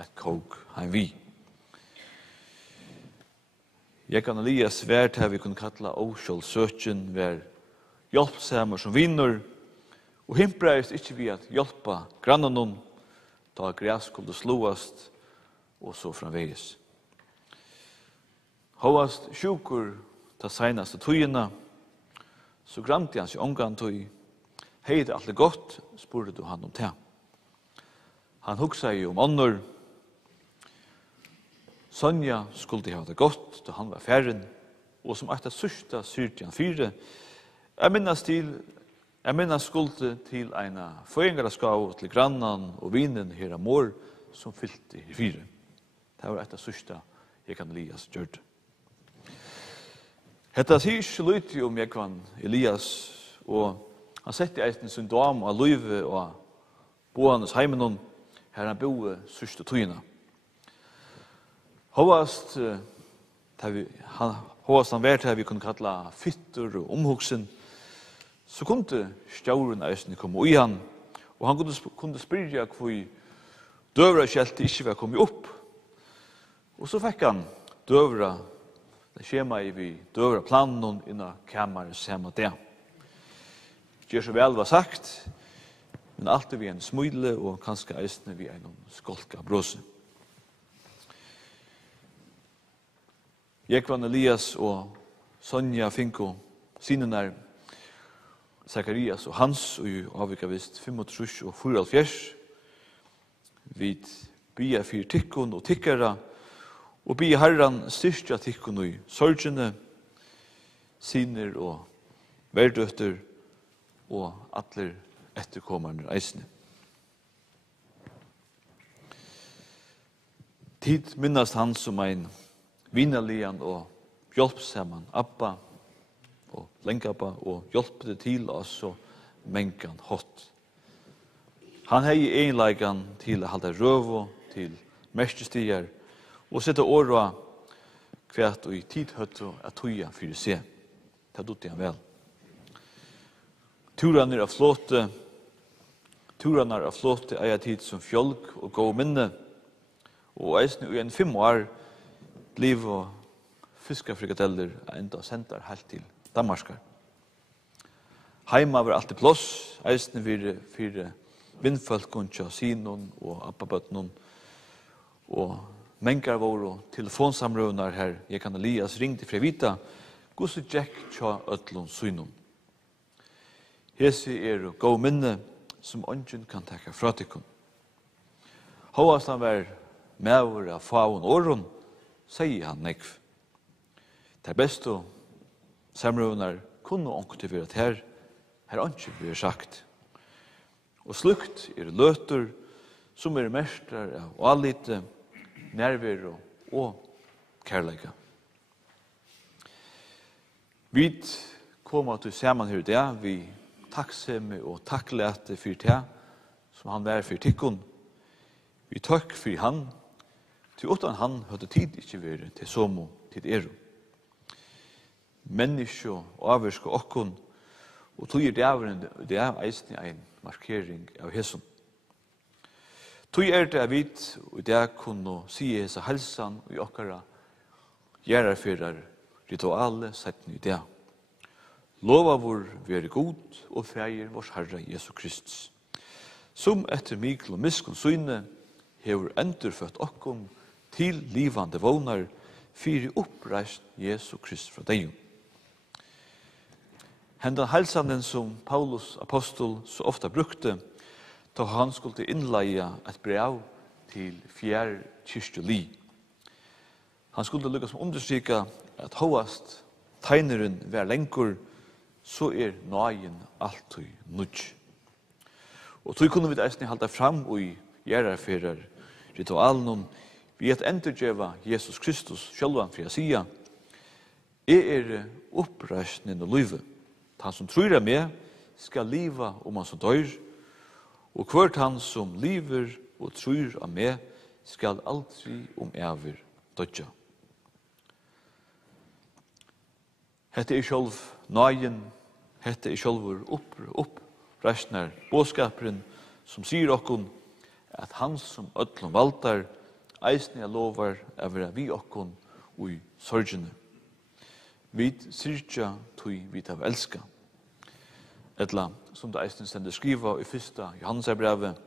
et kåk han vi. Jeg kan Elias vært her vi kunne kalla Åskjold søkjen, vær hjelpsamer som vinner, og himbreist ikke vi at hjelpa grannen da græs skulle slåast, og så framvegis. Håast sjukur ta seinaste tøyina, så granti han seg omgang tøy. Hei det alt godt, spurte du han om det. Han hugsa jo om ånder. Sonja skulle ha det godt da han var færren, og som etter sørsta syrte han 4. Jeg minnes skulde til en føringarskav til grannan og vinen her mor som fylte i 4. Det var etter sørsta jeg kan Elias gjørte. Hetta sier ikke lyti om jeg kan Elias, og han sette eisen sin dam av løyve og boanes heimenon, her han boe sørste tøyina. Håvast han vært her vi kunne kalla fytter og omhugsen, så kunne stjauren eisen komme i han, og han kunne spyrja hvor døvra kjelte ikke var kommet opp. Og så fikk han døvra, det skjema i vi døvra planen innan kammeret samme det. Gjør så vel var sagt, men alltid vi en smøyle og kanskje eisne vi en skolka brose. Jekvan Elias og Sonja Finko, sinene Zacharias og Hans, og avvika vist 35 og 44. Vi bia fyr tikkun og tikkara, og bia herran styrstja tikkun og sorgene, siner og verdøtter, og atler etterkommerne eisne. Tid minnast han som ein vinalian og hjelpsaman Abba og Lengabba og hjelpte til oss og mengan hot. Han hei einleikan til å halda røvo til mestestier og sette åra kvært og i tid høtto at tuja fyrir seg. Det dutte han vel. Turaner av flåte eier tid som fjolk og gå minne, og eisne i en 5 år bliv og fiskafrikadeller enda sentar helt til Danmarskar. Heima var alltid plåss, eisne fyrir vindfolkun tja Sinon og Abbabøtnon, og mengar våre telefonsamrøvnar her, jeg kan Elias ringte fra vita, gos Jack tja ötlun Synon. Hesi gå minne som ongen kan takka fra tikkun. Håast han var mever av faun åren, sier han nekv. Det beste samrøvnar kunne ongen til at her ongen blir sagt. Og slukt løter som mestrar av allite, nerver og kærleika. Vi kommer til saman her det, vi takksemme og takklete for det som han var for tikkun. Vi takk for han, til utan han hadde tid ikke vært til somo til eru. Menneske og avvarske okkun, og tog det eisne en markering av hesson. Tog det vi og det kunne si hese halsan og i okkara gjerarfyrar rituale setten i det. Lova vår være god og feir vår Herre Jesu Kristus, som etter mikl og miskun syne hever endurfødt okkom til livande vånar fyrir oppreist Jesu Kristus fra deg. Hendan halsanen som Paulus apostol så ofta brukte, da han skulle innleia et brev til 4. kyrkjeli. Han skulle lukka som understryka at hoast tegneren var lengur, så nøyen alltid nudj. Og tog kunne vi eisne halda fram og gjerarferar ritualen vi at endurgjeva Jesus Kristus sjálvan for å sia oppreisnen og livet. Han som tror meg skal liva om han som dør, og hvert han som lever og tror av meg skal aldri ever dødja. Hette sjálv nøyen, hette sjálvur oppreisnar båskaperen som sier okkun at han som öllum valdar eisne jeg lovar å være vi okkon ui sorgene. Vit syrja tui vit av elska. Etla, som det eisne stender skriva i fyrsta Johannesbrevet,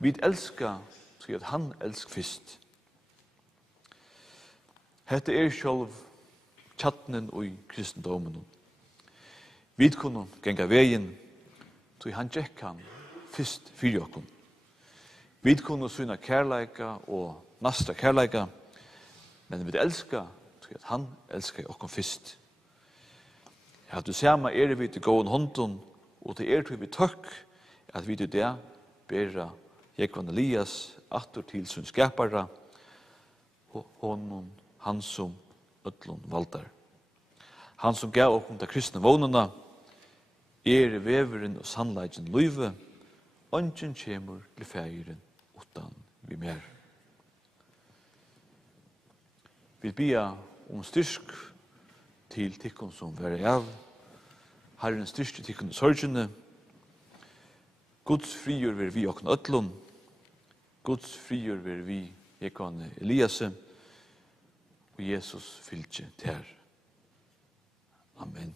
vit elska tui at han elsk fyrst. Hette sjálv tjattnen ui kristendomen. Vit kunne genga vegin, tui han gekk han fyrst fyrir okkon. Vit kunne syna kærleika og nasta kærleika, men vi elska tui at han elskar okkon fyrst. At du sama vi til gåen hånden, og det tui vi tøkk, at vi til det bera Jekvann Elias atur til sin skapara, honom han som ötlun valdar. Han som gav okkom ta kristne vånuna, veveren og sannleikjen løyve, ongen kjemur til feiren utan vi mer. Vi bia styrk til tikkun som vere av, Herren styrke tikkun sorgene, Guds frigjør ver vi okkom ötlun, Guds frigjør ver vi Jekvann Elias, og Jesus fylgje ter. Amen.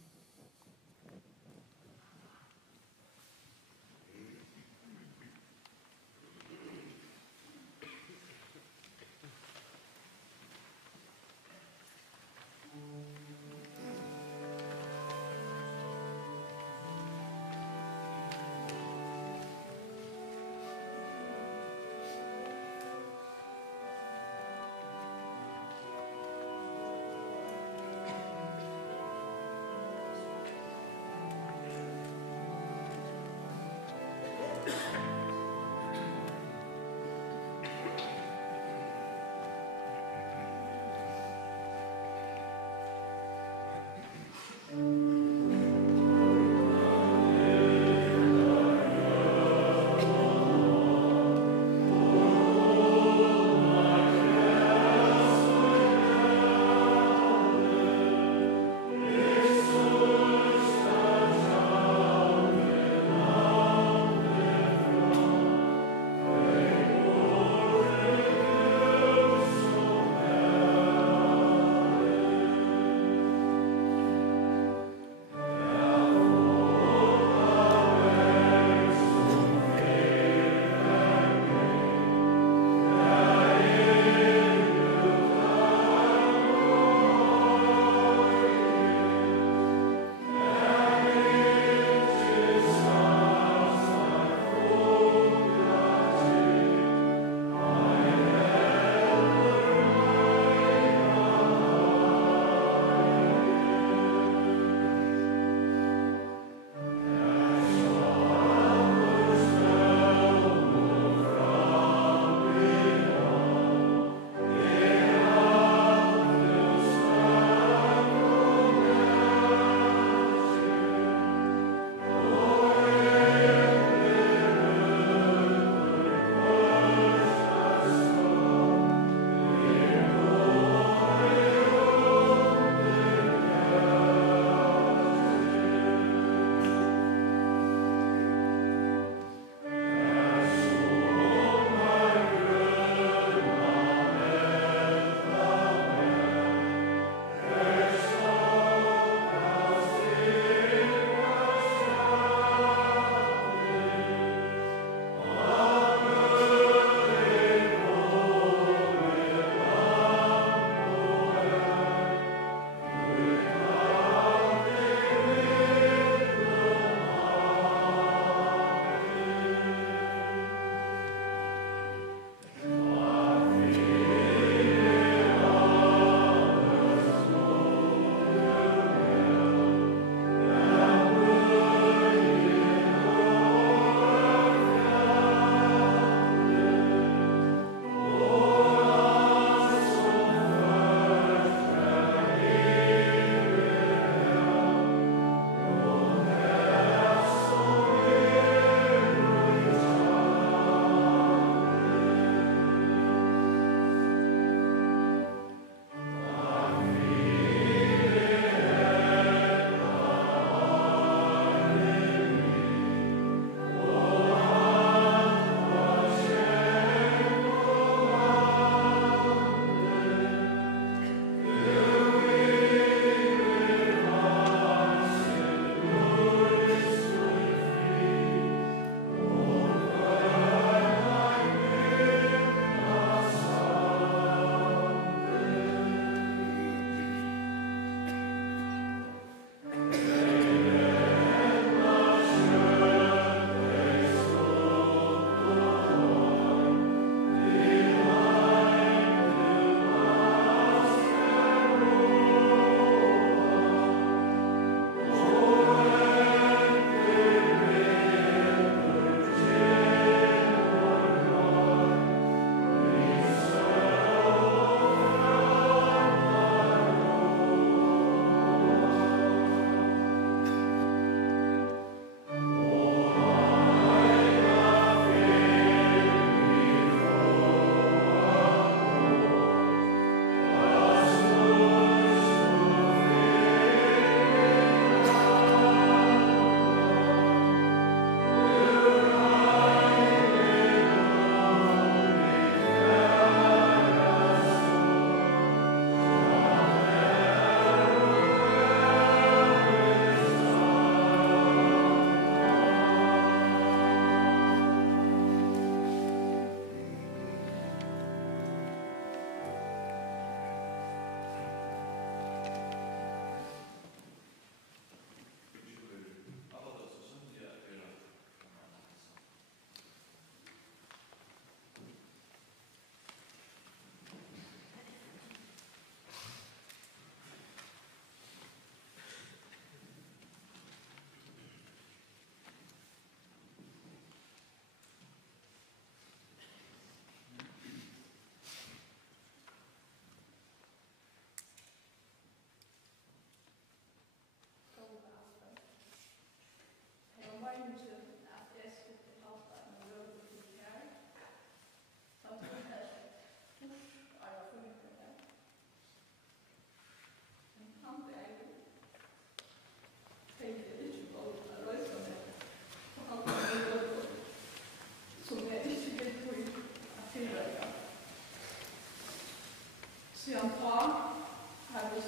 Siden på har vi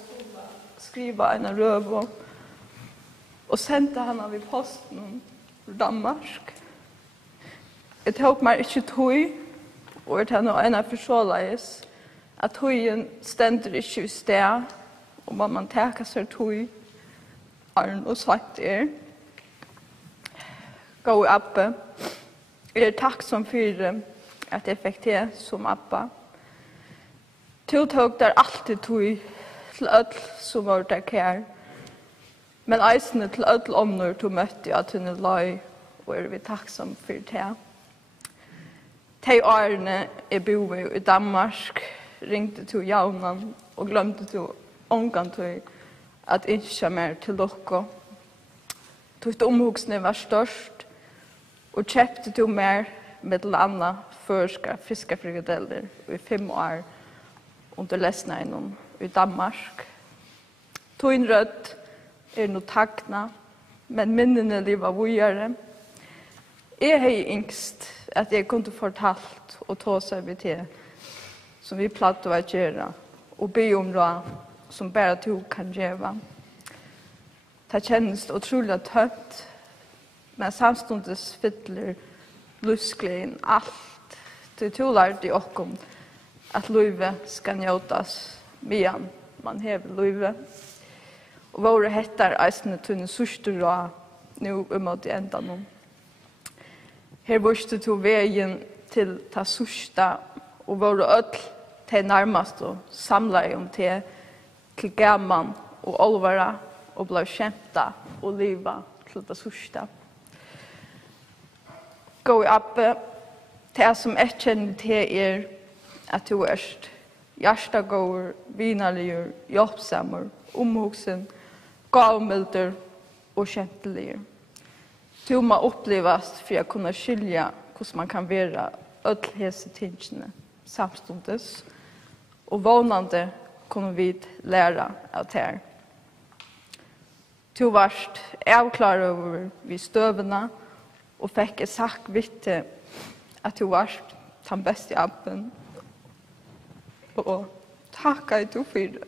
skriva en röv och sände han vid posten från Danmark. Jag tog mig inte tog och det är nog en av försålades att togen ständer inte vid steg och man täcker sig tog arn och sagt gå uppe. Jag är tacksam för att jag fick det som appa. Tog där alltid tog till öll som var där kär. Men eisne till öll omnor tog mötte jag till en lag och är vi tacksam för det. De årene jag bodde i Danmark ringte till jaunan och glömde till ångan till att inte mer till Lokko. Tog omhugsne var störst och köpte till mer med landa förska fiskafrikadeller i 5 år under läsningen i Danmark. Tog rött är nog tackna, men minnene lever vidare. Jag har yngst att jag kunde fortalt och ta sig vid det som vi plattade att göra och be om det som bara du kan göra. Det känns otroligt högt, men samstundes fyller lusglädjen allt. Det tålar det också att livet ska njötas medan man häver livet. Och våra hettar eisne tunne sørste nu emot i ändan. Her visste tog vägen till ta sørsta och våra öll till närmast och samlar om till gamman och olvara och blev kämpa och leva till ta sørsta. Gå i appe, det som jag känner till att du är hjärtagård, vinaligur, jobbsammer, omhugsen, gavmilder och kämpeligur. Du må upplevas för att kunna skilja hur man kan vara öll hese tingene samstundes. Och vånande kommer vi lära av det här. Du varst avklar över vid stövena och fick ett sagt vitte att du varst den bästa appen. Och tackar du för det.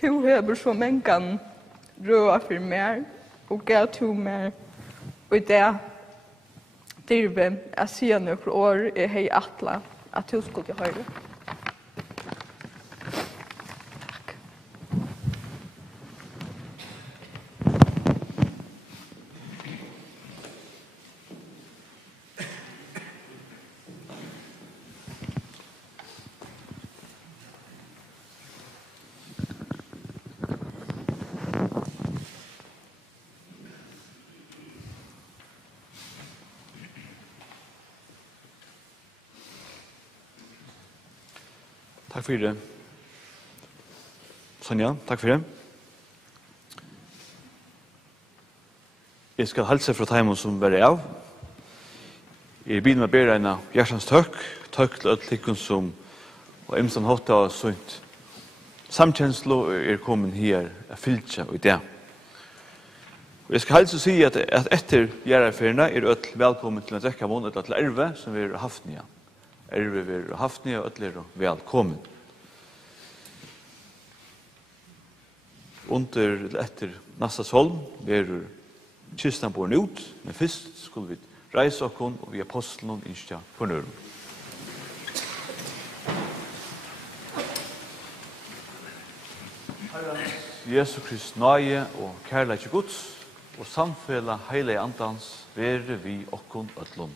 Du har så många röa för mig och gav du mig. Och det dirven att säga några år är hej attla att du skulle höra. Tack. Tack för det. Sonja, tack för det. Jag ska hälsa från timon som var av. Jag vill med ber en hjärtans tack till ötlikon som och emsan hotta och sånt. Samkänslo är kommen här att fylltja och det. Och jag ska hälsa säga att efter gärarferierna är öll välkommen till att dräcka mån till Erve som vi har haft nya. Erve vi har haft nya och öll är välkommen. Under efter nästa solm är kistan på ut, men först skulle vi reisa oss och vi apostlen instja på nören. Jesu Krist nøye og kærleik Guds og samfella heile andans vere vi okkon öllum.